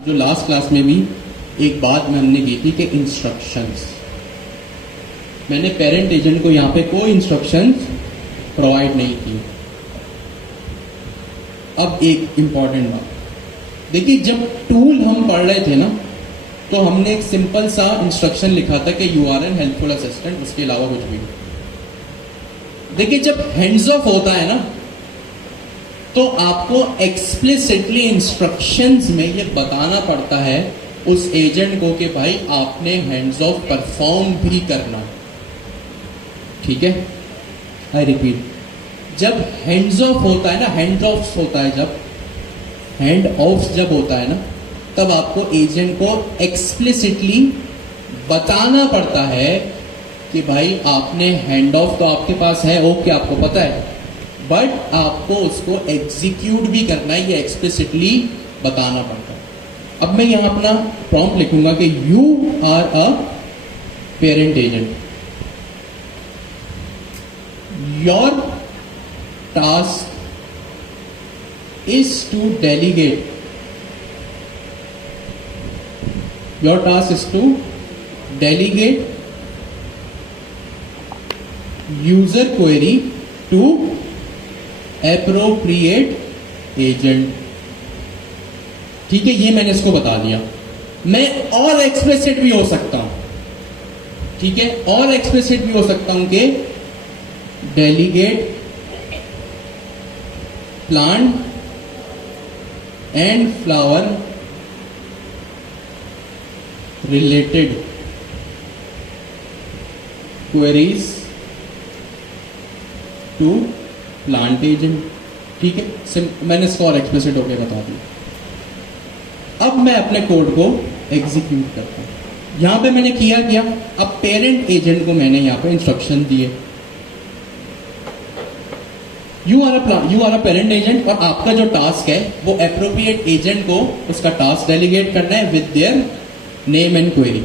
जो last class में भी एक बात हमने की थी कि इंस्ट्रक्शंस, मैंने पेरेंट एजेंट को यहाँ पे कोई इंस्ट्रक्शंस प्रोवाइड नहीं की। अब एक इंपॉर्टेंट बात देखिए, जब टूल हम पढ़ रहे थे ना, तो हमने एक सिंपल सा इंस्ट्रक्शन लिखा था कि you are an helpful assistant, उसके अलावा कुछ भी। देखिए, जब हैंड्स ऑफ होता है ना, तो आपको एक्सप्लिसिटली इंस्ट्रक्शंस में ये बताना पड़ता है उस एजेंट को कि भाई आपने हैंड्स ऑफ परफॉर्म भी करना है। ठीक है, आई रिपीट, जब हैंड्स ऑफ होता है ना, हैंड ऑफ होता है, जब हैंड ऑफ जब होता है ना, तब आपको एजेंट को एक्सप्लिसिटली बताना पड़ता है कि भाई आपने हैंड ऑफ तो आपके पास है, ओके, आपको पता है, बट आपको उसको एग्जीक्यूट भी करना है, ये एक्सप्लिसिटली बताना पड़ता है। अब मैं यहां अपना प्रॉम्प्ट लिखूंगा कि you are a parent agent, your task is to delegate. Your task is to delegate user query to appropriate agent. ठीक है, ये मैंने इसको बता दिया। मैं और एक्सप्लिसिट भी हो सकता हूं, ठीक है, और एक्सप्लिसिट भी हो सकता हूं कि delegate plant and flower related queries to plant agent। ठीक है, मैंने इसको और एक्सप्लिसिट होकर बता दिया। अब मैं अपने कोड को एग्जीक्यूट करता हूं। यहां पे मैंने किया क्या, अब पेरेंट एजेंट को मैंने यहां पे इंस्ट्रक्शन दिए, you are a parent agent, और आपका जो टास्क है वो एप्रोप्रिएट एजेंट को उसका टास्क डेलीगेट करना है with their name and query.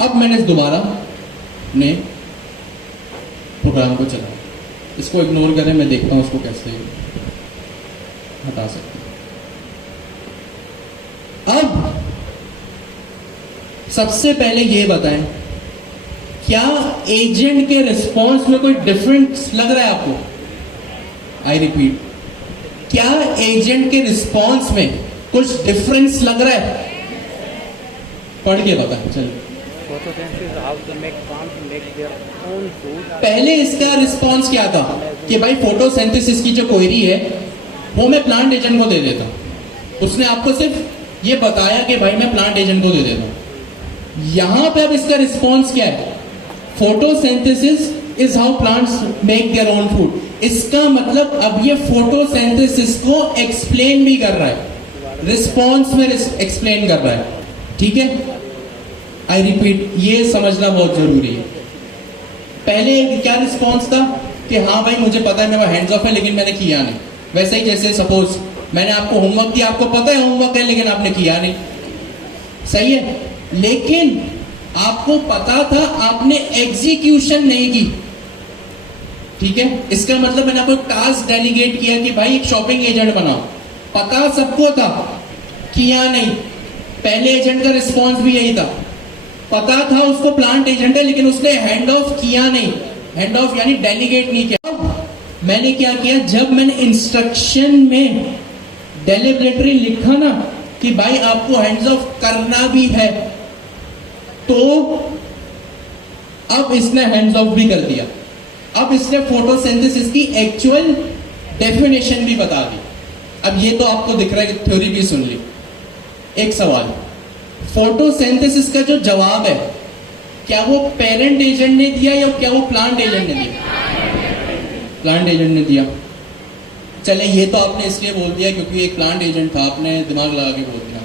अब मैंने दोबारा अपने प्रोग्राम को चलाया, इसको इग्नोर करें, मैं देखता हूं उसको कैसे हटा सकते हैं। अब सबसे पहले ये बताएं, क्या एजेंट के रिस्पॉन्स में कोई डिफरेंस लग रहा है आपको? आई रिपीट, क्या एजेंट के रिस्पॉन्स में कुछ डिफरेंस लग रहा है? पढ़ के बता, चलिए। पहले इसका रिस्पॉन्स क्या था कि भाई फोटोसिंथेसिस की जो क्वेरी है वो मैं प्लांट एजेंट को दे देता हूं। उसने आपको सिर्फ ये बताया कि भाई मैं प्लांट एजेंट को दे देता हूं। यहां पे अब इसका रिस्पॉन्स क्या है? Photosynthesis is how plants make their own food. इसका मतलब अब ये फोटोसिंथेसिस को एक्सप्लेन भी कर रहा है, रिस्पॉन्स में एक्सप्लेन कर रहा है। ठीक है, आई रिपीट, ये समझना बहुत जरूरी है। पहले क्या रिस्पॉन्स था कि हाँ भाई मुझे पता है मेरा हैंड्स ऑफ है लेकिन मैंने किया नहीं। वैसे ही जैसे सपोज मैंने आपको होमवर्क दिया, आपको पता है होमवर्क है लेकिन आपने किया नहीं, सही है, लेकिन आपको पता था, आपने एग्जीक्यूशन नहीं की। ठीक है, इसका मतलब मैंने आपको टास्क डेलीगेट किया कि भाई एक शॉपिंग एजेंट बनाओ, पता सबको था, किया नहीं। पहले एजेंट का रिस्पॉन्स भी यही था, पता था उसको प्लांट एजेंट है लेकिन उसने हैंड ऑफ किया नहीं, हैंड ऑफ यानी डेलीगेट नहीं किया। अब मैंने क्या किया, जब मैंने इंस्ट्रक्शन में डेलिबरेटरी लिखा ना कि भाई आपको हैंड्स ऑफ करना भी है, तो अब इसने हैंड्स ऑफ भी कर दिया। अब इसने फोटोसिंथेसिस की एक्चुअल डेफिनेशन भी बता दी। अब ये तो आपको दिख रहा है कि थ्योरी भी सुन ली। एक सवाल, फोटोसिंथेसिस का जो जवाब है क्या वो पेरेंट एजेंट ने दिया या क्या वो प्लांट एजेंट ने दिया? प्लांट एजेंट ने दिया। चले, ये तो आपने इसलिए बोल दिया क्योंकि एक प्लांट एजेंट था, आपने दिमाग लगा के बोल दिया।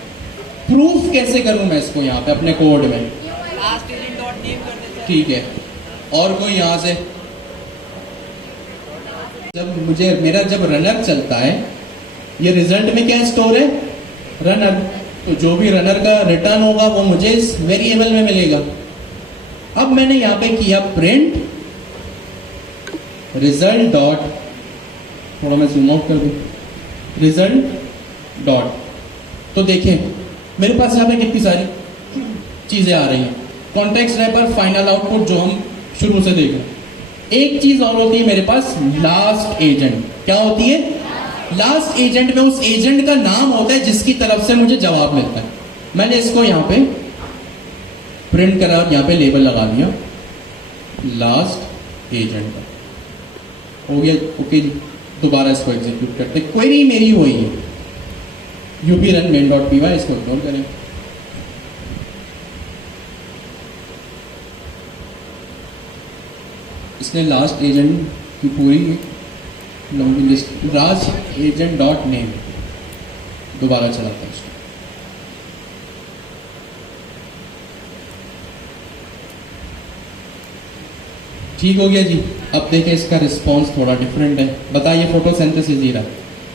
प्रूफ कैसे करूं मैं इसको यहाँ पे अपने कोड में? ठीक है, और कोई यहां से जब मुझे मेरा जब रनर चलता है, ये रिजल्ट में क्या स्टोर है? रनर। तो जो भी रनर का रिटर्न होगा वो मुझे इस वेरिएबल में मिलेगा। अब मैंने यहां पे किया प्रिंट रिजल्ट डॉट, थोड़ा मैं जूम आउट कर दूं, रिजल्ट डॉट तो देखें मेरे पास यहाँ पे कितनी सारी चीजें आ रही हैं। कॉन्टेक्स्ट रैपर, फाइनल आउटपुट जो हम शुरू से देख रहे हैं। एक चीज और होती है मेरे पास, लास्ट एजेंट। क्या होती है? लास्ट एजेंट में उस एजेंट का नाम होता है जिसकी तरफ से मुझे जवाब मिलता है। मैंने इसको यहाँ पे प्रिंट करा, यहाँ पे लेबल लगा दिया लास्ट एजेंट का, हो गया। ओके जी, दोबारा इसको एग्जीक्यूट करते। क्वेरी मेरी वही है, up run main dot p y, इसको इग्नोर करें। इसने लास्ट एजेंट की पूरी लंबी लिस्ट, राज एजेंट डॉट नेम, दोबारा चलाता है इसको। ठीक हो गया जी। अब देखें इसका रिस्पॉन्स थोड़ा डिफरेंट है। बताइए फोटोसिंथेसिस ही रहा,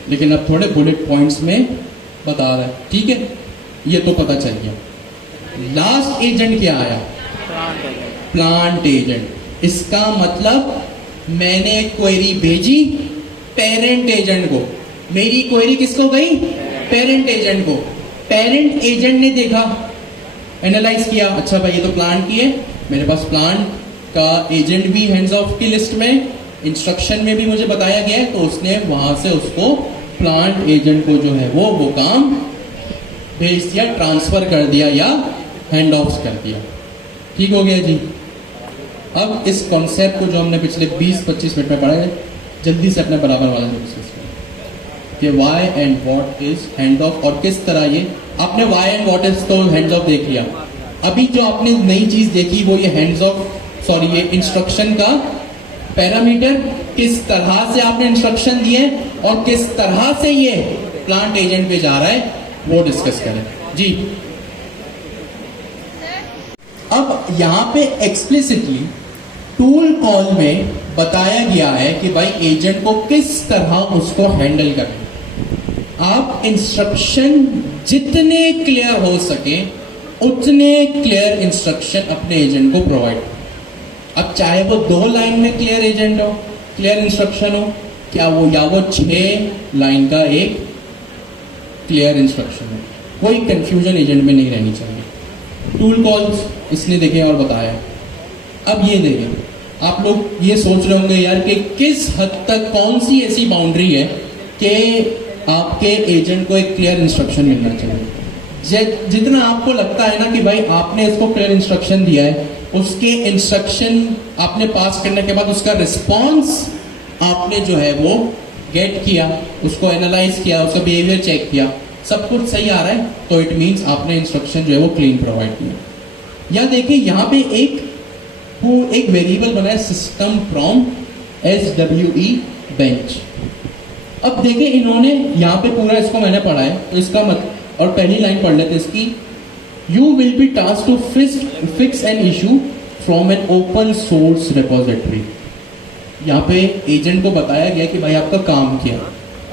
लेकिन अब थोड़े बुलेट पॉइंट्स में बता रहा है। ठीक है, ये तो पता चल गया। लास्ट एजेंट क्या आया? Plant agent. इसका मतलब मैंने क्वेरी भेजी पेरेंट एजेंट को। मेरी क्वेरी किसको गई? पेरेंट एजेंट को। पेरेंट एजेंट ने देखा, एनालाइज किया, अच्छा भाई ये तो प्लांट की है, मेरे पास प्लांट का एजेंट भी हैंड्स ऑफ की लिस्ट में, इंस्ट्रक्शन में भी मुझे बताया गया है, तो उसने वहां से उसको प्लांट एजेंट को जो है वो काम भेज दिया, ट्रांसफर कर दिया या हैंड ऑफ कर दिया। ठीक हो गया जी। अब इस कॉन्सेप्ट को जो हमने पिछले 20-25 मिनट में पढ़ा है, जल्दी से अपने बराबर वाला डिस्कस करें कि why and what is hand off, और किस तरह ये आपने वाई एंड व्हाट इज तो हैंड्स ऑफ देख लिया। अभी जो आपने नई चीज देखी वो ये हैंड्स ऑफ, सॉरी ये इंस्ट्रक्शन का पैरामीटर, किस तरह से आपने इंस्ट्रक्शन दिए और किस तरह से ये प्लांट एजेंट पे जा रहा है, वो डिस्कस करें जी। अब यहां पे एक्सप्लिसिटली टूल कॉल में बताया गया है कि भाई एजेंट को किस तरह उसको हैंडल करना। आप इंस्ट्रक्शन जितने क्लियर हो सके उतने क्लियर इंस्ट्रक्शन अपने एजेंट को प्रोवाइड करें। अब चाहे वो 2 लाइन में क्लियर एजेंट हो, क्लियर इंस्ट्रक्शन हो, क्या वो या वो 6 लाइन का एक क्लियर इंस्ट्रक्शन हो, कोई कंफ्यूजन एजेंट में नहीं रहनी चाहिए। टूल कॉल्स इसने देखे और बताया। अब ये देखें, आप लोग ये सोच रहे होंगे यार कि किस हद तक कौन सी ऐसी बाउंड्री है कि आपके एजेंट को एक क्लियर इंस्ट्रक्शन मिलना चाहिए। जितना आपको लगता है ना कि भाई आपने इसको क्लियर इंस्ट्रक्शन दिया है, उसके इंस्ट्रक्शन आपने पास करने के बाद उसका रिस्पॉन्स आपने जो है वो गेट किया, उसको एनालाइज किया, उसका बिहेवियर चेक किया, सब कुछ सही आ रहा है, तो इट मीन्स आपने इंस्ट्रक्शन जो है वो क्लीन प्रोवाइड किया। या देखिए यहाँ पे एक वेरिएबल बना है सिस्टम फ्रॉम SWE बेंच। अब देखिए इन्होंने यहाँ पे पूरा इसको मैंने पढ़ा है, तो इसका मतलब, और पहली लाइन पढ़ लेते इसकी, You will be tasked to fix an issue from an open source repository। यहाँ पे एजेंट को बताया गया कि भाई आपका काम किया,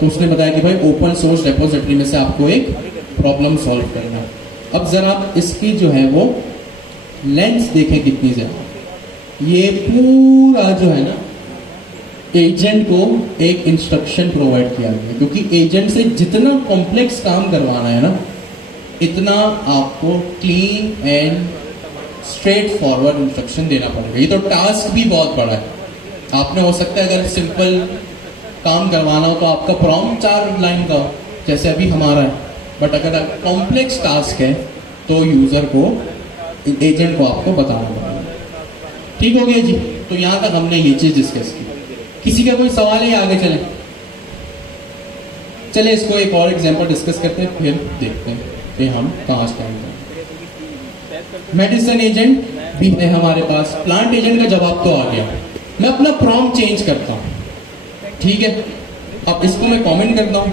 तो उसने बताया कि भाई ओपन सोर्स रेपोजिटरी में से आपको एक प्रॉब्लम सॉल्व करना है। अब जरा आप इसकी जो है वो लेंथ देखें कितनी ज्यादा। ये पूरा जो है ना एजेंट को एक इंस्ट्रक्शन प्रोवाइड किया गया, क्योंकि एजेंट से जितना कॉम्प्लेक्स काम करवाना है ना, इतना आपको clean and straight forward instruction देना पड़ेगा। ये तो टास्क भी बहुत बड़ा है। आपने हो सकता है अगर सिंपल काम करवाना हो तो आपका प्रॉम्प्ट 4 लाइन का हो, जैसे अभी हमारा है, बट अगर कॉम्प्लेक्स टास्क है तो यूजर को, एजेंट को आपको बताना पड़ेगा। ठीक हो गया जी। तो यहाँ तक हमने ये चीज डिस्कस की। किसी का कोई सवाल है या आगे चले इसको एक और एग्जांपल डिस्कस करते हैं, फिर देखते हैं कि हम कहाँ स्टैंड हैं। मेडिसिन एजेंट भी है हमारे पास, प्लांट एजेंट का जवाब तो आ गया। मैं अपना प्रॉम्प्ट चेंज करता हूँ, ठीक है। अब इसको मैं कमेंट करता हूँ,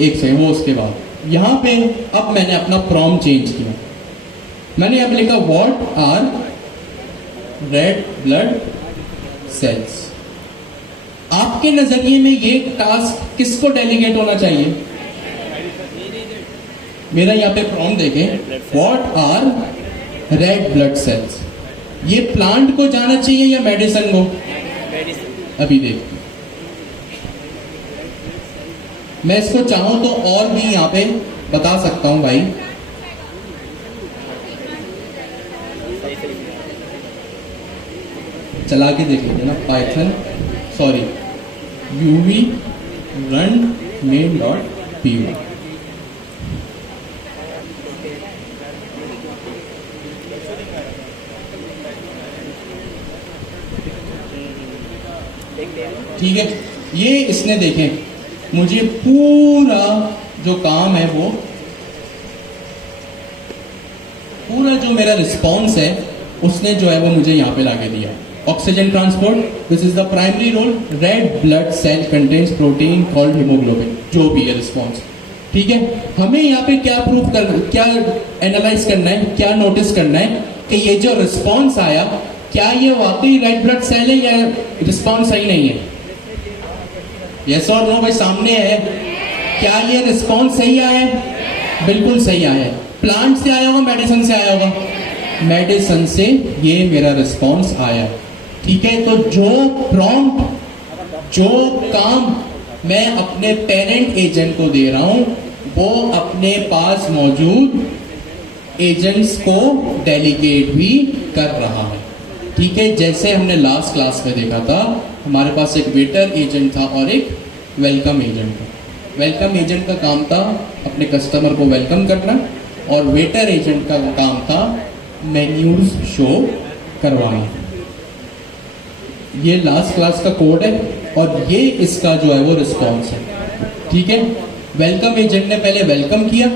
एक सेकंड, वो उसके बाद यहाँ पे अब मैंने अपना प्रॉम्प्ट चेंज किया। मैंने अब लिखा what are red blood cells. आपके नजरिए में ये टास्क किसको डेलीगेट होना चाहिए? मेरा यहाँ पे प्रॉम्प्ट देखें, what are red blood cells. ये प्लांट को जाना चाहिए या मेडिसिन को? अभी देखते मैं इसको चाहूं तो और भी यहाँ पे बता सकता हूं भाई। चला के देख लीजिए ना, Python sorry UV run main dot P. ठीक है, ये इसने देखें मुझे पूरा जो काम है वो पूरा जो मेरा रिस्पॉन्स है उसने जो है वो मुझे यहाँ पे लाके दिया। Oxygen transport, this is the primary role, red blood cell contains protein called haemoglobin, जो भी है रिस्पॉन्स। ठीक है, हमें यहाँ पे क्या प्रूफ कर, क्या एनालाइज करना है, क्या नोटिस करना है कि ये जो रिस्पॉन्स आया क्या ये वाकई रेड ब्लड सेल है या रिस्पॉन्स सही नहीं है। यस और नो भाई सामने है, क्या ये रिस्पॉन्स सही आया है? बिल्कुल सही आया है। प्लांट से आया होगा, मेडिसिन से आया होगा? मेडिसिन से ये मेरा रिस्पॉन्स आया। ठीक है, तो जो प्रॉम्प्ट, जो काम मैं अपने पेरेंट एजेंट को दे रहा हूं वो अपने पास मौजूद एजेंट्स को डेलीगेट भी कर रहा है। ठीक है, जैसे हमने लास्ट क्लास में देखा था, हमारे पास एक वेटर एजेंट था और एक वेलकम एजेंट था। वेलकम एजेंट का काम था अपने कस्टमर को वेलकम करना और वेटर एजेंट का काम था मेन्यूज शो करवाना। ये लास्ट क्लास का कोड है और ये इसका जो है वो रिस्पॉन्स है। ठीक है, वेलकम एजेंट ने पहले वेलकम किया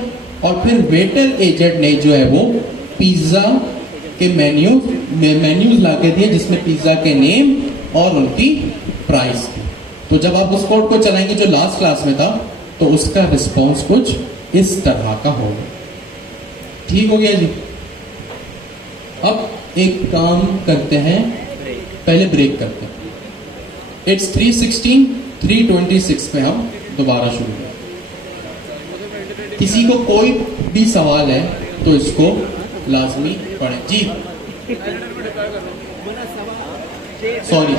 और फिर वेटर एजेंट ने जो है वो पिज्जा के मेन्यूज ला के दिए जिसमें पिज्जा के नेम और उनकी प्राइस थी। तो जब आप उस कोड को चलाएंगे जो लास्ट क्लास में था तो उसका रिस्पॉन्स कुछ इस तरह का होगा। ठीक हो गया जी। अब एक काम करते हैं, पहले ब्रेक करते हैं। इट्स 3:16, 3:26 पे हम दोबारा शुरू करें। किसी को कोई भी सवाल है तो इसको लाजमी पढ़ें जी। सॉरी,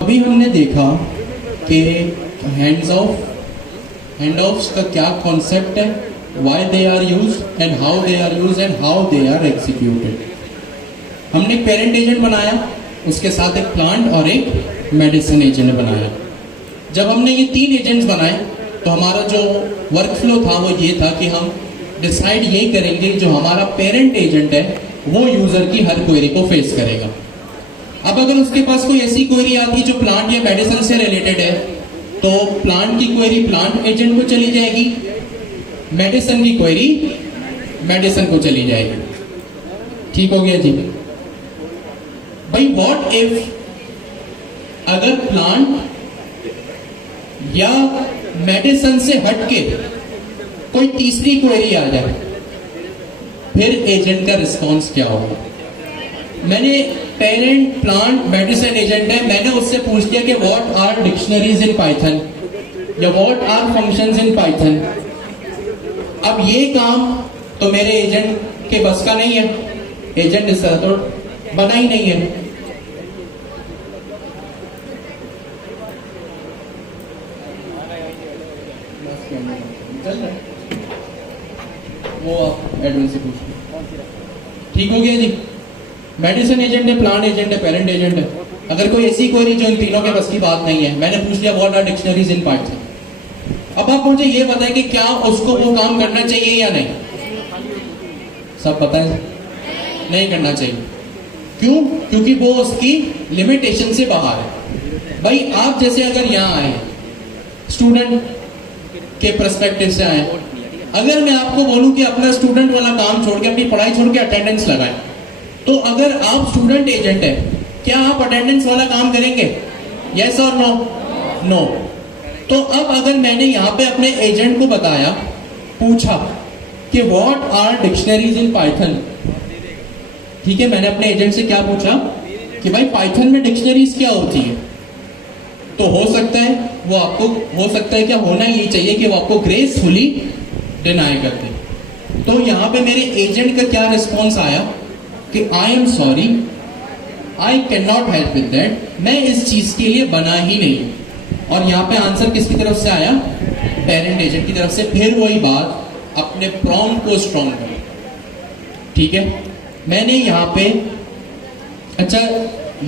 अभी हमने देखा कि हैंड ऑफ्स का क्या कॉन्सेप्ट है, why they are used and how they are used and how they are executed. हमने एक पेरेंट एजेंट बनाया, उसके साथ एक प्लांट और एक मेडिसिन एजेंट बनाया। जब हमने ये 3 एजेंट्स बनाए तो हमारा जो वर्क फ्लो था वो ये था कि हम डिसाइड ये करेंगे जो हमारा पेरेंट एजेंट है वो यूजर की हर क्वेरी को फेस करेगा। अब अगर उसके पास कोई ऐसी क्वेरी आती जो प्लांट या मेडिसिन से रिलेटेड है तो प्लांट की क्वेरी प्लांट एजेंट को चली जाएगी, मेडिसिन की क्वेरी मेडिसिन को चली जाएगी। ठीक हो गया जी भाई। व्हाट इफ अगर प्लांट या मेडिसिन से हटके कोई तीसरी क्वेरी आ जाए, फिर एजेंट का रिस्पॉन्स क्या होगा? मैंने पेरेंट प्लांट मेडिसिन एजेंट है, मैंने उससे पूछ लिया कि what are dictionaries in Python या what are functions in Python. अब ये काम तो मेरे एजेंट के बस का नहीं है, एजेंट इस तरह तो बना ही नहीं है। वो आप एडमिन से पूछिए। ठीक हो गया जी। मेडिसिन एजेंट है, प्लांट एजेंट है, पेरेंट एजेंट है। अगर कोई ऐसी क्वेरी जो इन तीनों के बस की बात नहीं है, मैंने पूछ लिया what are dictionaries in Python. अब आप मुझे ये बताएं कि क्या उसको वो काम करना चाहिए या नहीं? सब पता है नहीं करना चाहिए। क्यों? क्योंकि वो उसकी लिमिटेशन से बाहर है। भाई आप जैसे अगर यहाँ आए स्टूडेंट के पर्सपेक्टिव से आए। अगर मैं आपको बोलूं कि अपना स्टूडेंट वाला काम छोड़ के, अपनी पढ़ाई छोड़ के अटेंडेंस लगाएं, तो अगर आप स्टूडेंट एजेंट है, क्या आप अटेंडेंस वाला काम करेंगे? यस और नो? नो। तो अब अगर मैंने यहाँ पे अपने एजेंट को बताया, पूछा कि what are dictionaries in Python, ठीक है, मैंने अपने एजेंट से क्या पूछा कि भाई पाइथन में डिक्शनरीज क्या होती है, तो हो सकता है वो आपको, हो सकता है क्या होना यही चाहिए कि वो आपको ग्रेसफुली डिनाई कर दे। तो यहाँ पे मेरे एजेंट का क्या रिस्पॉन्स आया कि I am sorry, I can not help with that, मैं इस चीज के लिए बना ही नहीं। और यहाँ पे आंसर किसकी तरफ से आया? पेरेंट एजेंट की तरफ से। फिर वही बात, अपने प्रॉम्प्ट को स्ट्रॉन्ग करें, ठीक है। मैंने यहाँ पे, अच्छा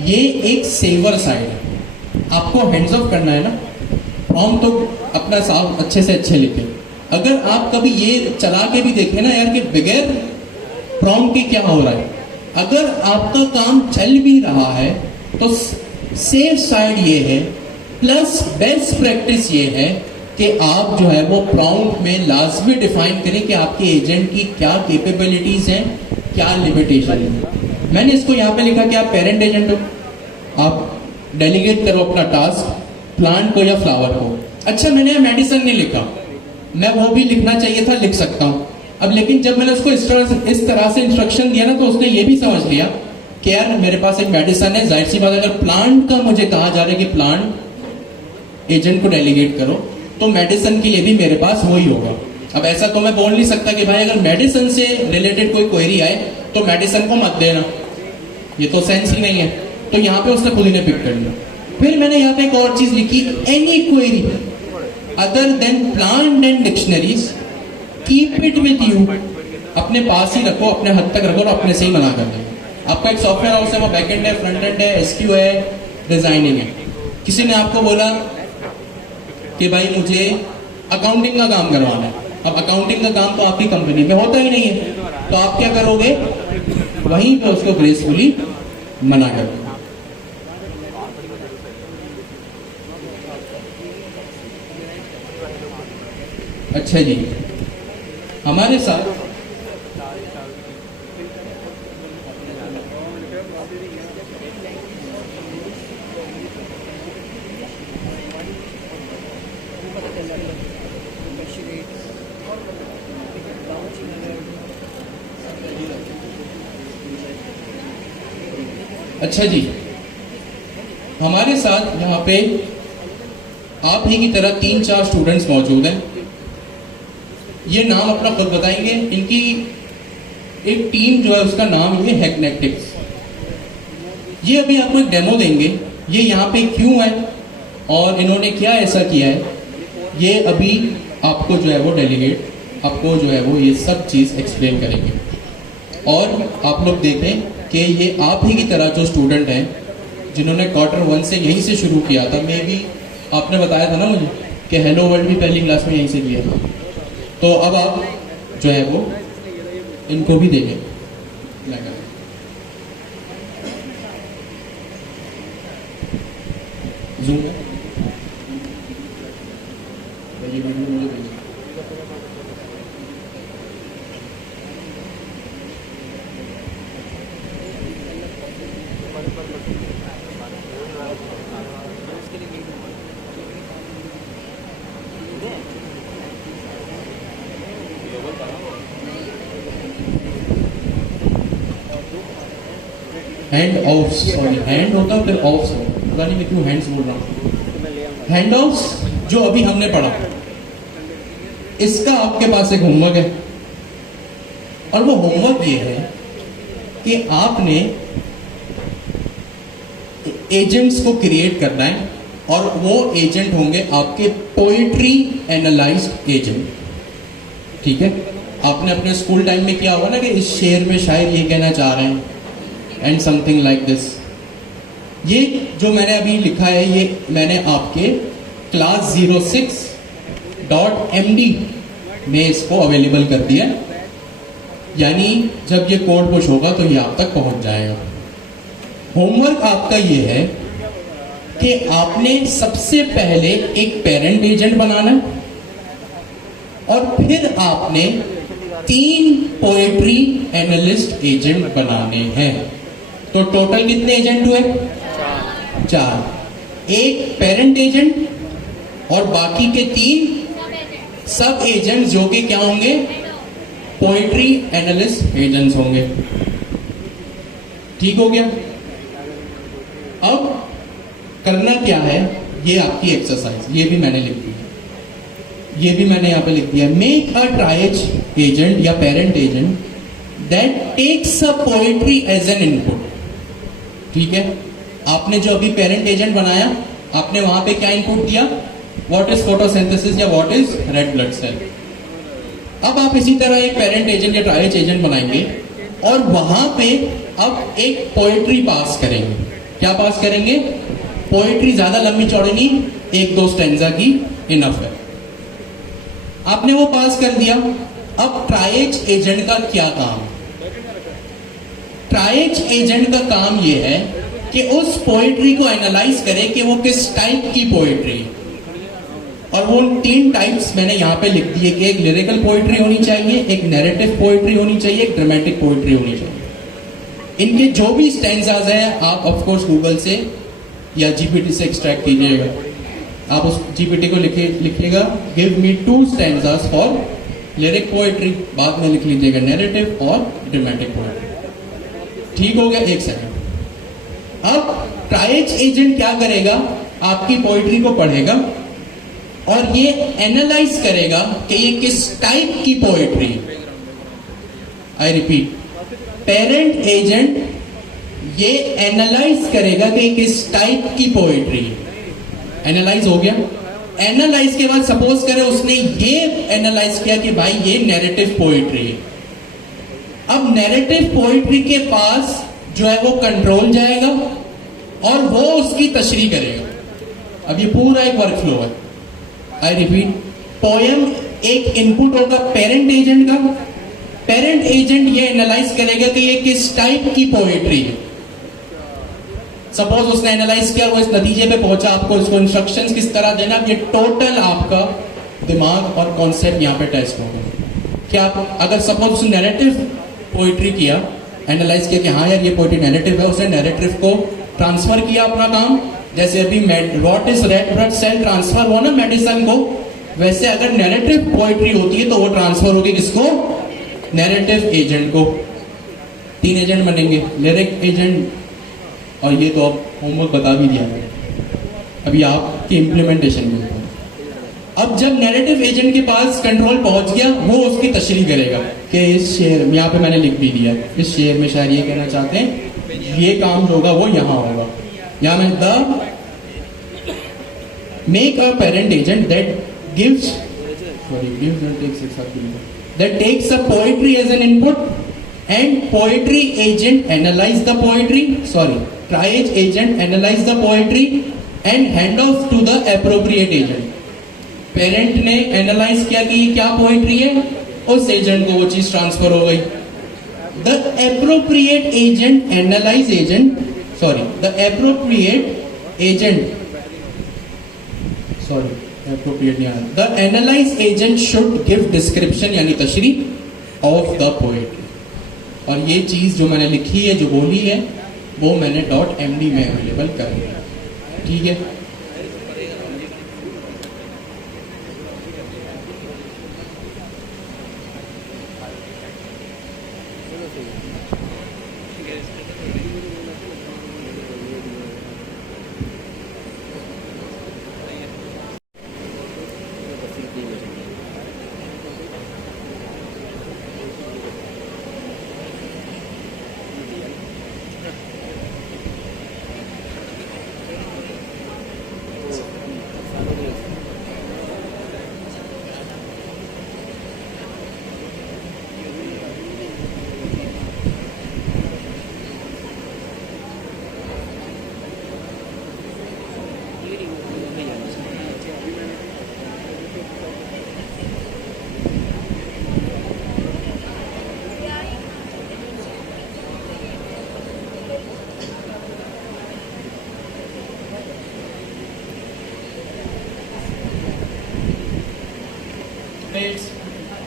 ये एक सेवर साइड है, आपको हैंड्स ऑफ करना है ना, प्रॉम्प्ट तो अपना साफ अच्छे से अच्छे लिखें। अगर आप कभी ये चला के भी देखें ना यार कि बगैर प्रॉम्प्ट के क्या हो रहा है, अगर आपका काम चल भी रहा है तो सेफ साइड ये है, प्लस बेस्ट प्रैक्टिस ये है कि आप जो है वो प्रॉम्प्ट में लाजमी डिफाइन करें कि आपके एजेंट की क्या कैपेबिलिटीज हैं, क्या लिमिटेशन है। मैंने इसको यहाँ पे लिखा कि आप पेरेंट एजेंट हो, आप डेलीगेट करो अपना टास्क प्लांट को या फ्लावर को। अच्छा मैंने मेडिसिन नहीं लिखा, मैं वो भी लिखना चाहिए था, लिख सकता हूँ अब, लेकिन जब मैंने उसको इस तरह से इंस्ट्रक्शन दिया ना, तो उसने ये भी समझ लिया कि यार मेरे पास एक मेडिसिन है, जाहिर सी बात अगर प्लांट का मुझे कहा जा रहा है कि प्लांट एजेंट को डेलीगेट करो, तो मेडिसिन के लिए भी मेरे पास वही होगा। अब ऐसा तो मैं बोल नहीं सकता कि भाई अगर मेडिसिन से रिलेटेड कोई क्वेरी आए तो मेडिसिन को मत देना, ये तो सेंस ही नहीं है। तो यहाँ पे उसने खुद ही ने पिक कर लिया। फिर मैंने यहाँ पे एक और चीज लिखी, any query other than plant and dictionaries keep it with you, अपने पास ही रखो, अपने हद तक रखो और अपने से ही मना कर दो। आपका एक सॉफ्टवेयर हाउस है, वो बैकएंड है, फ्रंट एंड है, एसक्यू है, डिजाइनिंग है। किसी ने आपको बोला कि भाई मुझे अकाउंटिंग का काम करवाना है, अब अकाउंटिंग का काम तो आपकी कंपनी में होता ही नहीं है, तो आप क्या करोगे? वहीं पे उसको ग्रेसफुली मना कर दो। अच्छा जी, हमारे साथ अच्छा जी, हमारे साथ यहाँ पे आप ही की तरह 3-4 स्टूडेंट्स मौजूद हैं। ये नाम अपना खुद बताएंगे। इनकी एक टीम जो है उसका नाम ये हैकनेटिक्स। ये अभी आपको एक डेमो देंगे, ये यहाँ पे क्यों है और इन्होंने क्या ऐसा किया है, ये अभी आपको जो है वो डेलीगेट आपको जो है वो ये सब चीज़ एक्सप्लेन करेंगे। और आप लोग देखें कि ये आप ही की तरह जो स्टूडेंट हैं जिन्होंने Q1 से यहीं से शुरू किया था, मे भी आपने बताया था ना मुझे कि हेलो वर्ल्ड भी पहली क्लास में यहीं से किया था, तो अब आप जो है वो इनको भी देखें। जूम है ये वीडियो मुझे भेजिए। हैंड ऑफ, सॉरी हैंड होता है फिर ऑफ, पता नहीं मैं क्यों हैंड्स बोल रहा हूँ। हैंड ऑफ जो अभी हमने पढ़ा, इसका आपके पास एक होमवर्क है, और वो होमवर्क ये है कि आपने एजेंट्स को क्रिएट करना है, और वो एजेंट होंगे आपके पोइट्री एनालाइज्ड एजेंट। ठीक है, आपने अपने स्कूल टाइम में किया होगा ना कि इस शेर में शायर ये कहना चाह रहे हैं एंड समथिंग लाइक दिस। ये जो मैंने अभी लिखा है ये मैंने आपके क्लास 06.md में इसको अवेलेबल कर दिया, यानी जब ये कोड पुश होगा तो ये आप तक पहुंच जाएगा। होमवर्क आपका ये है कि आपने सबसे पहले एक पेरेंट एजेंट बनाना है और फिर आपने 3 पोएट्री एनालिस्ट एजेंट बनाने हैं। तो टोटल कितने एजेंट हुए? 4। एक पेरेंट एजेंट और बाकी के 3 सब एजेंट जो कि क्या होंगे? पोएट्री एनालिस्ट एजेंट्स होंगे। ठीक हो गया? अब करना क्या है, ये आपकी एक्सरसाइज, ये भी मैंने लिख दी, ये भी मैंने यहां पे लिख दिया। मेक अ ट्राइज एजेंट या parent agent that takes a poetry as an input. ठीक है, आपने जो अभी पेरेंट एजेंट बनाया, आपने वहां पे क्या इनपुट दिया? व्हाट इज फोटोसिंथेसिस या what is red blood cell. अब आप इसी तरह एक पेरेंट एजेंट या ट्राइज एजेंट बनाएंगे और वहां पे अब एक पोएट्री पास करेंगे। क्या पास करेंगे? पोएट्री, ज्यादा लंबी चौड़ी नहीं, 1-2 स्टैंजा की इनफ है। आपने वो पास कर दिया। अब ट्राइज एजेंट का क्या काम? ट्राइज एजेंट का काम ये है कि उस पोएट्री को एनालाइज करे कि वो किस टाइप की पोएट्री, और वो 3 टाइप्स मैंने यहां पे लिख दिए कि एक लिरिकल पोएट्री होनी चाहिए, एक नैरेटिव पोएट्री होनी चाहिए, एक ड्रामेटिक पोएट्री होनी चाहिए। इनके जो भी स्टैंजाज हैं आप ऑफ कोर्स गूगल से या जीपीटी से एक्सट्रैक्ट कीजिएगा। आप उस जीपीटी को लिखिएगा give me 2 stanzas for lyric poetry, बाद में लिख लीजिएगा नैरेटिव और ड्रामेटिक पोएट्री। ठीक हो गया? 1 सेकंड। अब ट्राइज एजेंट क्या करेगा? आपकी पोएट्री को पढ़ेगा और ये एनालाइज करेगा कि ये किस टाइप की poetry. I repeat, parent agent ये एनालाइज करेगा कि किस टाइप की पोएट्री। एनालाइज हो गया। एनालाइज के बाद सपोज करें उसने ये एनालाइज किया कि भाई ये नैरेटिव पोएट्री है। अब नैरेटिव पोएट्री के पास जो है वो कंट्रोल जाएगा और वो उसकी तशरीह करेगा। अब ये पूरा एक वर्कफ्लो है। आई रिपीट, पोयम एक इनपुट होगा पेरेंट एजेंट का। पेरेंट एजेंट ये एनालाइज करेगा कि ये किस टाइप की पोएट्री है। सपोज उसने एनालाइज किया, वो इस नतीजे पे पहुंचा, आपको इसको इंस्ट्रक्शंस किस तरह देना, ये टोटल आपका दिमाग और कॉन्सेप्ट यहाँ पे टेस्ट होगा। क्या आप अगर सपोज उसने नैरेटिव पोएट्री किया, एनालाइज किया कि हाँ यार ये पोएट्री नैरेटिव है, उसने नैरेटिव को ट्रांसफर किया अपना काम। जैसे अभी what is red blood cell transfer हुआ ना मेडिसिन को, वैसे अगर नैरेटिव पोएट्री होती है तो वो ट्रांसफर होगी किसको? नैरेटिव एजेंट को। 3 एजेंट बनेंगे, लिरिक एजेंट, और ये तो अब होमवर्क बता भी दिया है, अभी आपकी इम्प्लीमेंटेशन में। अब जब नैरेटिव एजेंट के पास कंट्रोल पहुंच गया, वो उसकी तशरीह करेगा कि इस शेर, यहाँ पे मैंने लिख भी दिया, इस शेर में शायद ये कहना चाहते हैं ये काम होगा वो यहाँ होगा। यहाँ में the make a parent agent that gives that takes a poetry as an input and poetry agent analyze the poetry, triage agent analyze the poetry and hand off to the appropriate agent. Parent ने analyse किया कि ये क्या poetry है, उस agent को वो चीज ट्रांसफर हो गई। The appropriate agent analyse agent the appropriate agent the analyse agent should give description यानी तशरीह ऑफ द पोएट्री। और ये चीज जो मैंने लिखी है, जो बोली है, वो मैंने .md में अवेलेबल कर दिया। ठीक है,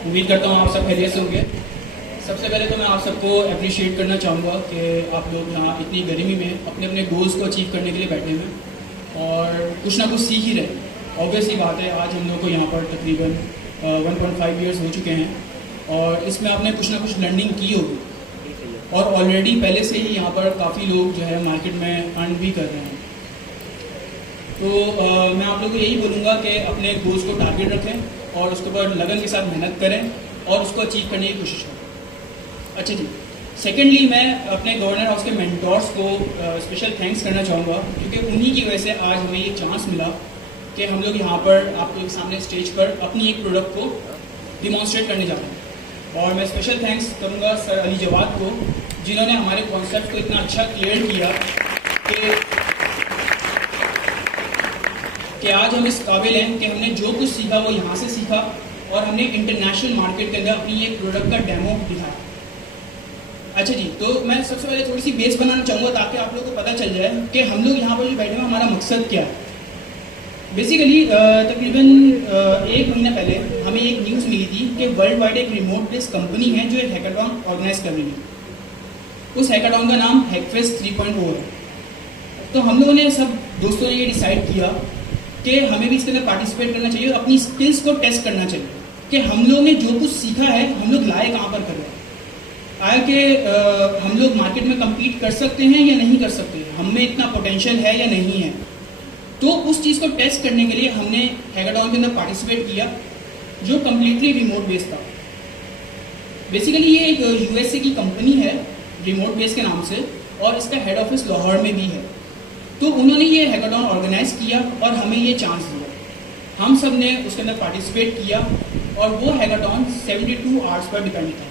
उम्मीद करता हूँ आप सब खैरियत से होंगे। सबसे पहले तो मैं आप सबको अप्रिशिएट करना चाहूँगा कि आप लोग यहाँ इतनी गर्मी में अपने अपने गोल्स को अचीव करने के लिए बैठे हैं और कुछ ना कुछ सीख ही रहे। ऑब्वियस ही बात है, आज हम लोग को यहाँ पर तकरीबन 1.5 ईयर्स हो चुके हैं और इसमें आपने कुछ ना कुछ लर्निंग की होगी और ऑलरेडी पहले से ही यहाँ पर काफ़ी लोग जो है मार्केट में अर्न भी कर रहे हैं। तो मैं आप लोगों को यही बोलूँगा कि अपने गोल्स को टारगेट रखें और उसके ऊपर लगन के साथ मेहनत करें और उसको अचीव करने की कोशिश करें। अच्छा जी, सेकेंडली मैं अपने गवर्नर हाउस के मेंटोर्स को स्पेशल थैंक्स करना चाहूँगा क्योंकि उन्हीं की वजह से आज हमें ये चांस मिला कि हम लोग यहाँ पर आप लोग सामने स्टेज पर अपनी एक प्रोडक्ट को डिमॉन्स्ट्रेट करने जा रहे हैं। और मैं स्पेशल थैंक्स करूँगा सर अली जवाद को, जिन्होंने हमारे कॉन्सेप्ट को इतना अच्छा क्लियर किया कि आज हम इस काबिल हैं कि हमने जो कुछ सीखा वो यहाँ से सीखा और हमने इंटरनेशनल मार्केट के अंदर अपनी एक प्रोडक्ट का डेमो दिखाया। अच्छा जी, तो मैं सबसे पहले थोड़ी सी बेस बनाना चाहूँगा ताकि आप लोगों को पता चल जाए कि हम लोग यहाँ पर जो बैठे हैं हमारा मकसद क्या है। बेसिकली तकरीबन 1 महीना पहले हमें एक न्यूज़ मिली थी कि वर्ल्ड वाइड एक रिमोट बेस्ड कंपनी है जो एक हैकाथॉन ऑर्गेनाइज कर रही है। उस हैकाथॉन का नाम हैकफेस्ट 3.0 है। तो हम लोगों ने सब दोस्तों ने ये डिसाइड किया कि हमें भी इसके अंदर पार्टिसिपेट करना चाहिए, अपनी स्किल्स को टेस्ट करना चाहिए कि हम लोग ने जो कुछ सीखा है हम लोग लाए कहाँ पर कर रहे हैं, आया कि हम लोग मार्केट में कम्पीट कर सकते हैं या नहीं कर सकते, हम में इतना पोटेंशियल है या नहीं है। तो उस चीज़ को टेस्ट करने के लिए हमने हैकाथॉन के अंदर पार्टिसिपेट किया जो कम्प्लीटली रिमोट बेस्ड था। बेसिकली ये एक यूएसए की कंपनी है रिमोट बेस्ड के नाम से और इसका हेड ऑफिस लाहौर में भी है। तो उन्होंने ये हैकाथॉन ऑर्गेनाइज किया और हमें ये चांस दिया। हम सब ने उसके अंदर पार्टिसिपेट किया और वो हैकाथॉन 72 आवर्स पर डिपेंड था,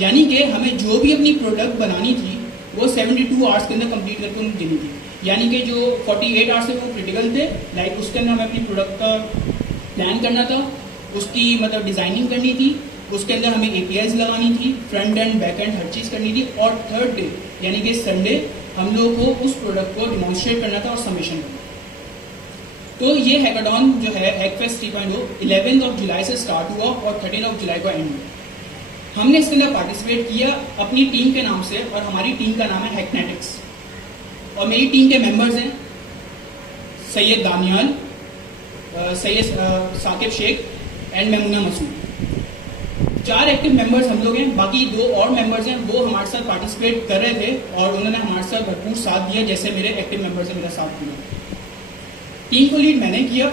यानी कि हमें जो भी अपनी प्रोडक्ट बनानी थी वो 72 आवर्स के अंदर कंप्लीट करके उन्हें देनी थी। यानी कि जो 48 आवर्स है वो क्रिटिकल थे, लाइक उसके अंदर हमें अपनी प्रोडक्ट का प्लान करना था, उसकी मतलब डिज़ाइनिंग करनी थी, उसके अंदर हमें APIs लगानी थी, फ्रंट एंड बैक एंड हर चीज़ करनी थी और थर्ड डे यानी कि संडे हम लोग को उस प्रोडक्ट को डिमॉन्स्ट्रेट करना था और सबमिशन करना। तो ये हैकाथॉन जो है हैकफेस्ट 3.0 11 जुलाई से स्टार्ट हुआ और 13 जुलाई को एंड हुआ। हमने इसके अंदर पार्टिसिपेट किया अपनी टीम के नाम से और हमारी टीम का नाम है हैकनेटिक्स और मेरी टीम के मेंबर्स हैं Syed Daniyal, Syed Saqib Sheikh and Maimuna Masood. 4 active members हम लोग हैं, बाकी 2 और मेंबर्स हैं वो हमारे साथ पार्टिसिपेट कर रहे थे और उन्होंने हमारे साथ भरपूर साथ दिया, जैसे मेरे एक्टिव मेंबर्स ने मेरा साथ दिया। टीम को लीड मैंने किया,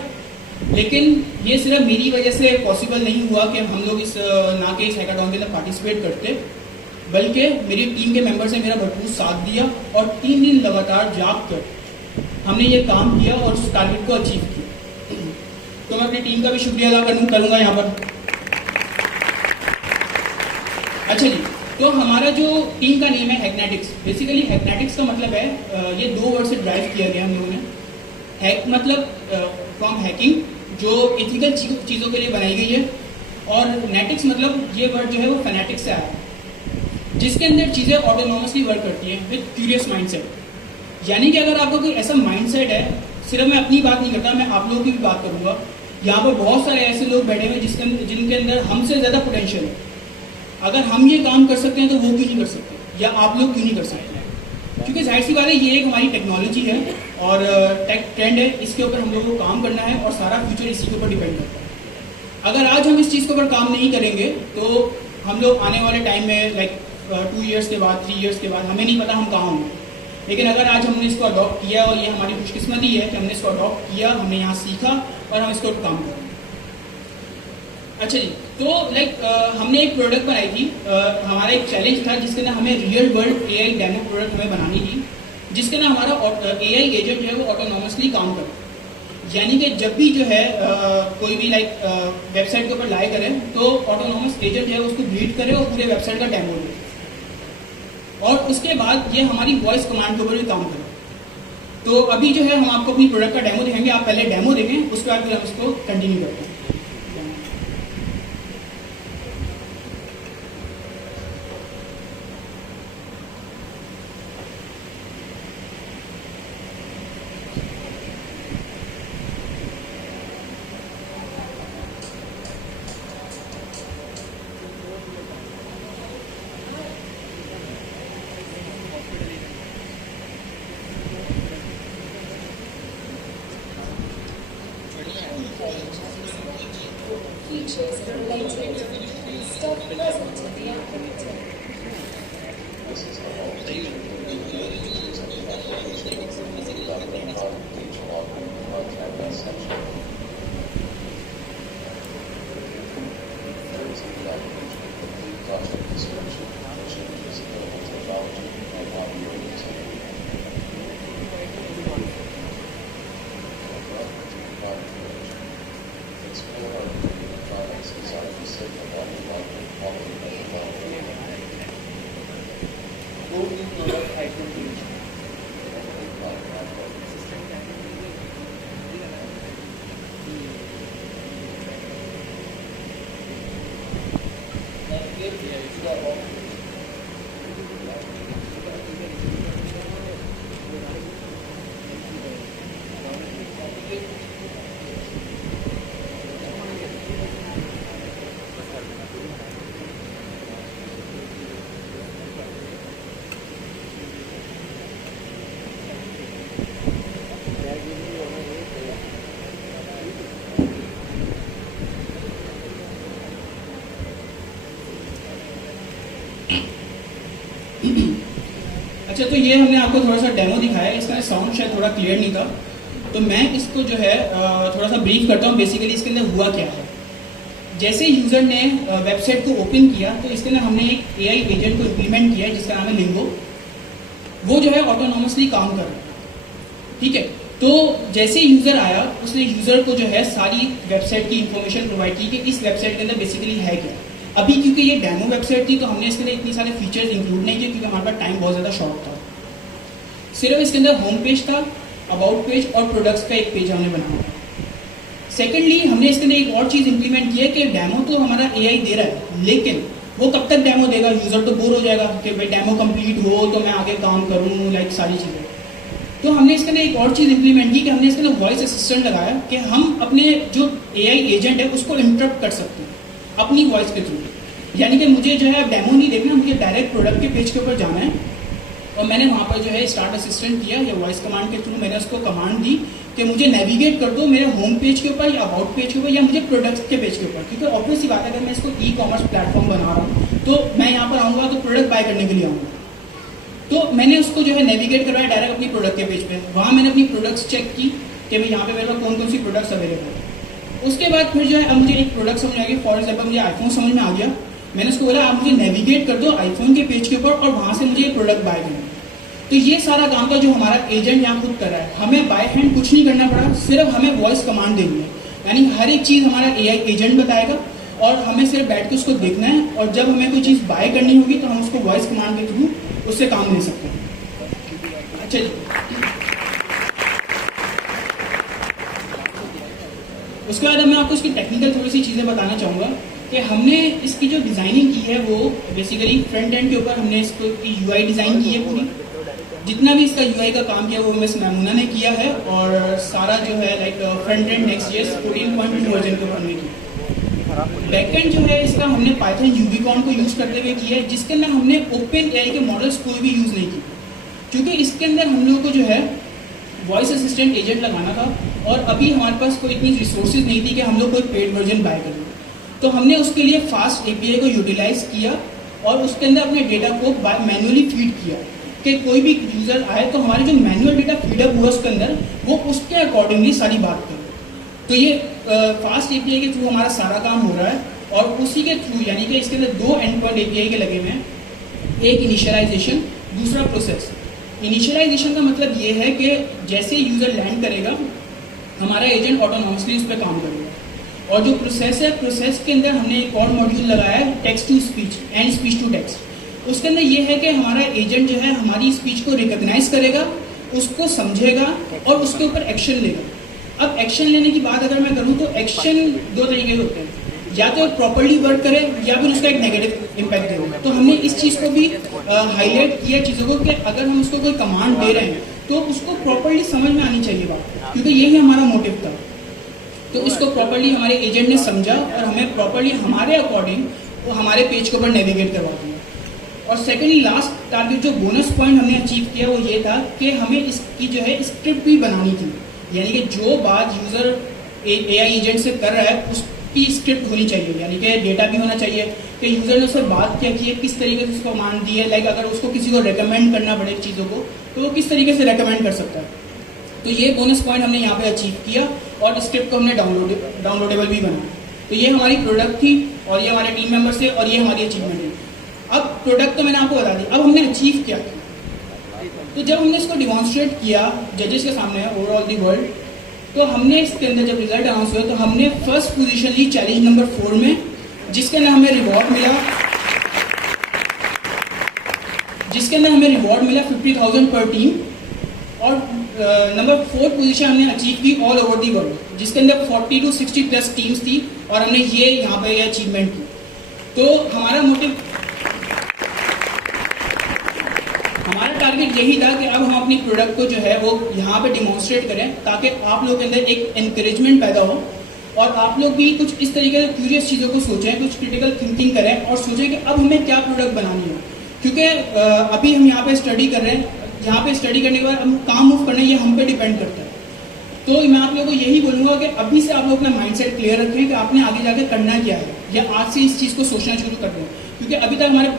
लेकिन ये सिर्फ मेरी वजह से पॉसिबल नहीं हुआ कि हम लोग इस हैकाथॉन के अंदर पार्टिसिपेट करते, बल्कि मेरी टीम के मेंबर्स ने मेरा भरपूर साथ दिया और 3 दिन लगातार जाग कर हमने ये काम किया और उस टारगेट को अचीव किया। तो मैं अपनी टीम का भी शुक्रिया अदा करूँगा यहाँ पर। अच्छा जी, तो हमारा जो टीम का नेम है हैकनेटिक्स। बेसिकली हैकनेटिक्स का मतलब है ये 2 वर्ड से ड्राइव किया गया हम लोगों ने। हैक मतलब फ्रॉम हैकिंग जो एथिकल चीज़ों के लिए बनाई गई है और नेटिक्स मतलब ये वर्ड जो है वो फैनेटिक्स से आया है, जिसके अंदर चीज़ें ऑटोनॉमसली वर्क करती हैं विद क्यूरियस माइंडसेट। यानी कि अगर आपका कोई ऐसा माइंडसेट है, सिर्फ मैं अपनी बात नहीं करता, मैं आप लोगों की भी बात करूँगा। यहाँ पर बहुत सारे ऐसे लोग बैठे हुए जिनके अंदर हमसे ज़्यादा पोटेंशियल है। अगर हम ये काम कर सकते हैं तो वो क्यों नहीं कर सकते, या आप लोग क्यों नहीं कर सकते? क्योंकि जाहिर सी बात है ये एक हमारी टेक्नोलॉजी है और टेक ट्रेंड है, इसके ऊपर हम लोगों को काम करना है और सारा फ्यूचर इसी के ऊपर डिपेंड करता है। अगर आज हम इस चीज़ के ऊपर काम नहीं करेंगे तो हम लोग आने वाले टाइम में लाइक 2 ईयर्स के बाद 3 ईयर्स के बाद हमें नहीं पता हम कहाँ होंगे। लेकिन अगर आज हमने इसको अडॉप्ट किया और ये हमारी खुशकिस्मती है कि हमने इसको अडॉप्ट किया, हमने यहाँ सीखा और हम इसको काम करें। अच्छा जी, तो लाइक हमने एक प्रोडक्ट बनाई थी। हमारा एक चैलेंज था जिसके अंदर हमें real world AI demo product हमें बनानी थी, जिसके अंदर हमारा AI एजेंट जो है वो ऑटोनॉमसली काम करे। यानी कि जब भी जो है कोई भी लाइक वेबसाइट के ऊपर लाए करें तो ऑटोनॉमस एजेंट जो है उसको रीड करे और पूरे वेबसाइट का डेमो दे, और उसके बाद ये हमारी वॉइस कमांड के ऊपर भी काम करे। तो अभी जो है हम आपको अपनी प्रोडक्ट का डेमो दिखाएंगे, आप पहले डेमो देखें, उसके बाद फिर हम इसको कंटिन्यू करते हैं। features related stock present in the activity. अच्छा, तो ये हमने आपको थोड़ा सा डेमो दिखाया है, इसका साउंड शायद थोड़ा क्लियर नहीं था, तो मैं इसको जो है थोड़ा सा ब्रीफ करता हूँ। बेसिकली इसके अंदर हुआ क्या है। जैसे यूज़र ने वेबसाइट को ओपन किया तो इसके अंदर हमने एक एआई एजेंट को इम्प्लीमेंट किया है जिसका नाम है लिंगो। वो जो है ऑटोनॉमसली काम कर रहा है, ठीक है। तो जैसे यूज़र आया उसने यूज़र को जो है सारी वेबसाइट की इंफॉर्मेशन प्रोवाइड की कि इस वेबसाइट के अंदर बेसिकली है क्या। अभी क्योंकि ये डेमो वेबसाइट थी तो हमने इसके अंदर इतनी सारे फीचर्स इंक्लूड नहीं किए क्योंकि हमारे पास टाइम बहुत ज़्यादा शॉर्ट था। सिर्फ इसके अंदर होम पेज था, अबाउट पेज और प्रोडक्ट्स का एक पेज हमने बनाया। सेकेंडली हमने इसके अंदर एक और चीज़ इंप्लीमेंट की है कि डेमो तो हमारा एआई दे रहा है, लेकिन वो कब तक डेमो देगा, यूज़र तो बोर हो जाएगा कि भाई डेमो कंप्लीट हो तो मैं आगे काम करूँ, लाइक सारी चीज़ें। तो हमने इसके अंदर एक और चीज़ इंप्लीमेंट की कि हमने इसके अंदर वॉइस असिस्टेंट लगाया कि हम अपने जो एआई एजेंट है उसको इंटरप्ट कर सकते हैं अपनी वॉइस के थ्रू। यानी कि मुझे जो है डेमो नहीं देखना, मुझे डायरेक्ट प्रोडक्ट के पेज के ऊपर जाना है और मैंने वहाँ पर जो है स्टार्ट असिस्टेंट किया या वॉइस कमांड के थ्रू मैंने उसको कमांड दी कि मुझे नेविगेट कर दो मेरे होम पेज के ऊपर या अबाउट पेज के ऊपर या मुझे प्रोडक्ट्स के पेज के ऊपर। क्योंकि ऑब्वियस सी बात है, अगर मैं इसको ई कॉमर्स प्लेटफॉर्म बना रहा हूँ तो मैं यहाँ पर आऊँगा तो प्रोडक्ट बाय करने के लिए आऊँगा। तो मैंने उसको जो है नेविगेट करवाया डायरेक्ट अपनी प्रोडक्ट के पेज पे। वहाँ मैंने अपनी प्रोडक्ट्स चेक की कि मैं यहाँ पे मेरे पास कौन कौन सी प्रोडक्ट्स अवेलेबल है। उसके बाद फिर जो है अब मुझे एक प्रोडक्ट समझ आ गई। फॉर एग्जाम्पल मुझे आईफोन समझ में आ गया, मैंने उसको बोला आप मुझे नेविगेट कर दो आईफोन के पेज के ऊपर और वहाँ से मुझे ये प्रोडक्ट बाय करना। तो ये सारा काम का जो हमारा एजेंट यहाँ खुद कर रहा है, हमें बाय हैंड कुछ नहीं करना पड़ा, सिर्फ हमें वॉइस कमांड देनी है। यानी हर एक चीज़ हमारा एआई एजेंट बताएगा और हमें सिर्फ बैठ के उसको देखना है और जब हमें कोई चीज़ बाय करनी होगी तो हम उसको वॉइस कमांड के थ्रू उससे काम ले सकते हैं। अच्छा जी, उसके बाद अब मैं आपको इसकी टेक्निकल थोड़ी सी चीज़ें बताना चाहूँगा कि हमने इसकी जो डिज़ाइनिंग की है वो बेसिकली फ्रंट एंड के ऊपर हमने इसको यूआई डिज़ाइन की है पूरी। जितना भी इसका यूआई का काम किया वो मिस मैमूना ने किया है और सारा जो है लाइक फ्रंट एंड नेक्स्ट.जेएस 14.2 वर्जन के ऊपर में किया। बैकएंड जो है इसका हमने पाइथन यूबिकॉन को यूज़ करते हुए किया है जिसके अंदर हमने ओपन एआई के मॉडल्स कोई भी यूज़ नहीं किए क्योंकि इसके अंदर हम लोगों को जो है वॉइस असिस्टेंट एजेंट लगाना था और अभी हमारे पास कोई इतनी रिसोर्सेज नहीं थी कि हम लोग कोई पेड वर्जन बाय करें। तो हमने उसके लिए फास्ट एपीआई को यूटिलाइज किया और उसके अंदर अपने डेटा को मैनुअली फीड किया कि कोई भी यूज़र आए तो हमारे जो मैनुअल डेटा फीडअप हुआ उसके अंदर वो उसके अकॉर्डिंगली सारी बात करे। तो ये फास्ट एपीआई के थ्रू हमारा सारा काम हो रहा है और उसी के थ्रू यानी कि इसके अंदर दो एंड पॉइंट एपीआई के लगे हुए हैं, एक इनिशियलाइजेशन, दूसरा प्रोसेस। इनिशियलाइजेशन का मतलब ये है कि जैसे यूज़र लैंड करेगा हमारा एजेंट ऑटोनॉमसली उस पर काम करेगा। और जो प्रोसेस है, प्रोसेस के अंदर हमने एक और मॉड्यूल लगाया है text to speech and speech to text. उसके अंदर ये है कि हमारा एजेंट जो है हमारी स्पीच को रिकॉग्नाइज करेगा, उसको समझेगा और उसके ऊपर एक्शन लेगा। अब एक्शन लेने की बात अगर मैं करूँ तो एक्शन दो तरीके के होते हैं, या तो प्रॉपर्ली वर्क करे या फिर उसका एक नेगेटिव इम्पैक्ट देगा। तो हमने इस चीज़ को भी हाईलाइट किया चीज़ों को कि अगर हम उसको कोई कमांड दे रहे हैं तो उसको प्रॉपर्ली समझ में आनी चाहिए बात, क्योंकि यही हमारा मोटिव था। तो इसको प्रॉपर्ली हमारे एजेंट ने समझा और हमें प्रॉपर्ली हमारे अकॉर्डिंग वो हमारे पेज के ऊपर नेविगेट करवा दिया। और सेकेंडली लास्ट टारगेट जो बोनस पॉइंट हमने अचीव किया वो ये था कि हमें इसकी जो है स्क्रिप्ट भी बनानी थी। यानी कि जो बात यूज़र एआई एजेंट से कर रहा है की स्क्रिप्ट होनी चाहिए, यानी कि डेटा भी होना चाहिए कि यूज़र ने उससे बात क्या की है, किस तरीके से उसको कमांड दी है, लाइक अगर उसको किसी को रेकमेंड करना पड़े चीज़ों को तो वो किस तरीके से रेकमेंड कर सकता है। तो ये बोनस पॉइंट हमने यहाँ पे अचीव किया और स्क्रिप्ट को हमने डाउनलोडेबल भी बनाया। तो ये हमारी प्रोडक्ट थी और ये हमारे टीम मेंबर्स थे और ये हमारी अचीवमेंट है। अब प्रोडक्ट तो मैंने आपको बता दी, अब हमने अचीव क्या किया। तो जब हमने इसको डिमॉन्स्ट्रेट किया जजेस के सामने ओवरऑल दी वर्ल्ड, तो हमने इसके अंदर जब रिजल्ट अनाउंस हुआ तो हमने फर्स्ट पोजीशन ली चैलेंज नंबर 4 में, जिसके अंदर हमें रिवॉर्ड मिला 50,000 पर टीम। और नंबर 4 पोजीशन हमने अचीव की ऑल ओवर दी वर्ल्ड, जिसके अंदर 40 to 60 प्लस टीम्स थी और हमने ये यहाँ पे अचीवमेंट की। तो हमारा मोटिव, हमारा टारगेट यही था कि अब हम अपनी प्रोडक्ट को जो है वो यहाँ पे डिमॉन्स्ट्रेट करें ताकि आप लोगों के अंदर एक एनकरेजमेंट पैदा हो और आप लोग भी कुछ इस तरीके से क्यूरियस चीज़ों को सोचें, कुछ क्रिटिकल थिंकिंग करें और सोचें कि अब हमें क्या प्रोडक्ट बनानी है। क्योंकि अभी हम यहाँ पे स्टडी कर रहे हैं, यहाँ पे स्टडी करने के बाद हम कहाँ मूव करना है ये हम पे डिपेंड करता है। तो मैं आप लोगों को यही बोलूँगा कि अभी से आप लोग अपना माइंडसेट क्लियर रखें कि आपने आगे जाके करना क्या है, या आज से इस चीज़ को सोचना शुरू कर दें। क्योंकि अभी तक हमारे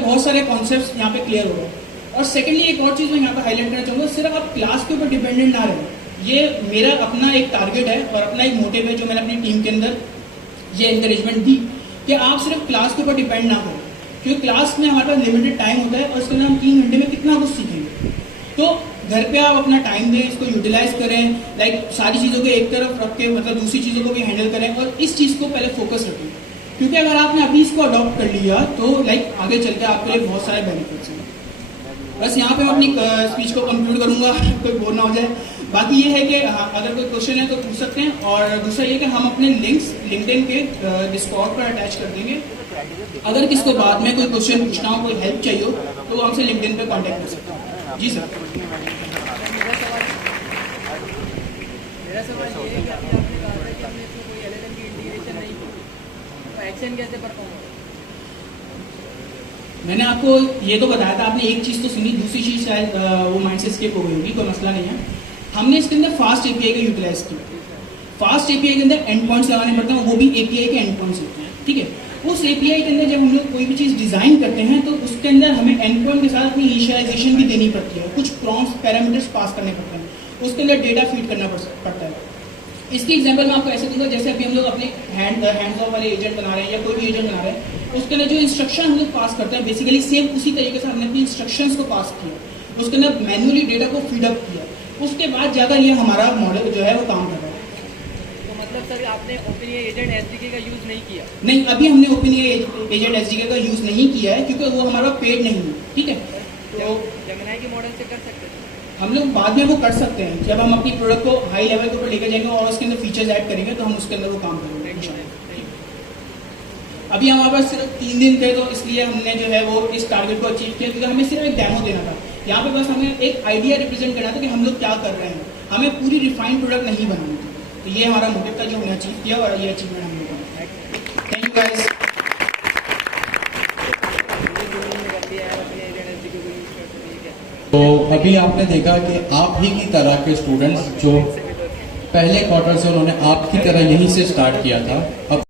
बहुत सारे कॉन्सेप्ट्स यहाँ पे क्लियर हो गए। और सेकेंडली एक और चीज़ मैं यहाँ पे हाईलाइट करना चाहूँगा, सिर्फ आप क्लास के ऊपर डिपेंडेंट ना रहें। ये मेरा अपना एक टारगेट है और अपना एक मोटिव है जो मैंने अपनी टीम के अंदर ये इंकरेजमेंट दी कि आप सिर्फ क्लास के ऊपर डिपेंड ना करें, क्योंकि क्लास में हमारे पास लिमिटेड टाइम होता है और उसके अंदर हम 3 घंटे में कितना कुछ सीखेंगे। तो घर पे आप अपना टाइम दें, इसको यूटिलाइज करें, लाइक सारी चीज़ों को एक तरफ रख के मतलब दूसरी चीज़ों को भी हैंडल करें और इस चीज़ को पहले फोकस रखें। क्योंकि अगर आपने अभी इसको अडॉप्ट कर लिया तो लाइक आगे चल के आपके लिए बहुत सारे बेनिफिट्स हैं। बस यहाँ पे मैं अपनी स्पीच को कंक्लूड करूँगा, कोई बोर ना हो जाए। बाकी ये है कि अगर कोई क्वेश्चन है तो पूछ सकते हैं। और दूसरा ये कि हम अपने लिंक्स लिंक्डइन के डिस्कॉर्ड पर अटैच कर देंगे। अगर किसको बाद में कोई क्वेश्चन पूछना हो, कोई हेल्प चाहिए हो तो वो हमसे लिंक्डइन पे कांटेक्ट कर सकते हैं। जी सर। मेरा सवाल ये है कि अभी आपने कहा था कि हमने इसमें कोई LLM की इंटीग्रेशन नहीं की, तो एक्शन कैसे परफॉर्म होगा? मैंने आपको ये तो बताया था, आपने एक चीज़ तो सुनी, दूसरी चीज़ शायद वो माइंड से स्किप हो गई होगी, कोई मसला नहीं है। हमने इसके अंदर फास्ट API का यूटिलाइज किया। फास्ट API के अंदर एंड पॉइंट्स लगाने पड़ते हैं, वो भी API के एंड पॉइंट्स होते हैं, ठीक है। उस API के अंदर जब हम लोग कोई भी चीज़ डिज़ाइन करते हैं तो उसके अंदर हमें एंड पॉइंट के साथ अपनी इनिशियलाइजेशन भी देनी पड़ती है, कुछ प्रॉम्प्ट्स पैरामीटर्स पास करने पड़ते हैं, उसके अंदर डेटा फीड करना पड़ता है। इसकी एग्जांपल मैं आपको ऐसे दूंगा, जैसे अभी हम लोग अपने हैंड्स ऑफ वाले एजेंट बना रहे हैं या कोई भी एजेंट बना रहे हैं, उसके अंदर जो इंस्ट्रक्शन हम लोग पास करते हैं बेसिकली सेम उसी तरीके से हमने अपनी इंस्ट्रक्शंस को पास किया, उसके अंदर मैन्युअली डेटा को फीडअप किया, उसके बाद जाकर ये हमारा मॉडल जो है वो काम कर रहा है। तो मतलब सर आपने OpenAI एजेंट SDK का यूज़ नहीं किया? नहीं, अभी हमने OpenAI एजेंट SDK का यूज़ नहीं किया है क्योंकि वो हमारा पेड नहीं है, ठीक है। तो जेमिनी के मॉडल से कर सकते हैं? हम लोग बाद में वो कर सकते हैं, जब हम अपनी प्रोडक्ट को हाई लेवल के ऊपर लेकर जाएंगे और उसके अंदर फीचर्स ऐड करेंगे तो हम उसके अंदर वो काम करेंगे इंशाल्लाह। अभी हमारे पास सिर्फ 3 दिन थे तो इसलिए हमने जो है वो इस टारगेट को अचीव किया, क्योंकि हमें सिर्फ एक डेमो देना था। यहाँ पे बस हमें एक आइडिया रिप्रेजेंट करना था कि हम लोग क्या कर रहे हैं, हमें पूरी रिफाइंड प्रोडक्ट नहीं बनानी थी। तो ये हमारा मोटिव था जो हमने अचीव किया और ये अचीवमेंट हम लोगों ने। Thank you guys. तो अभी आपने देखा कि आप ही की तरह के स्टूडेंट्स जो पहले क्वार्टर से उन्होंने आपकी तरह यहीं से स्टार्ट किया था, अब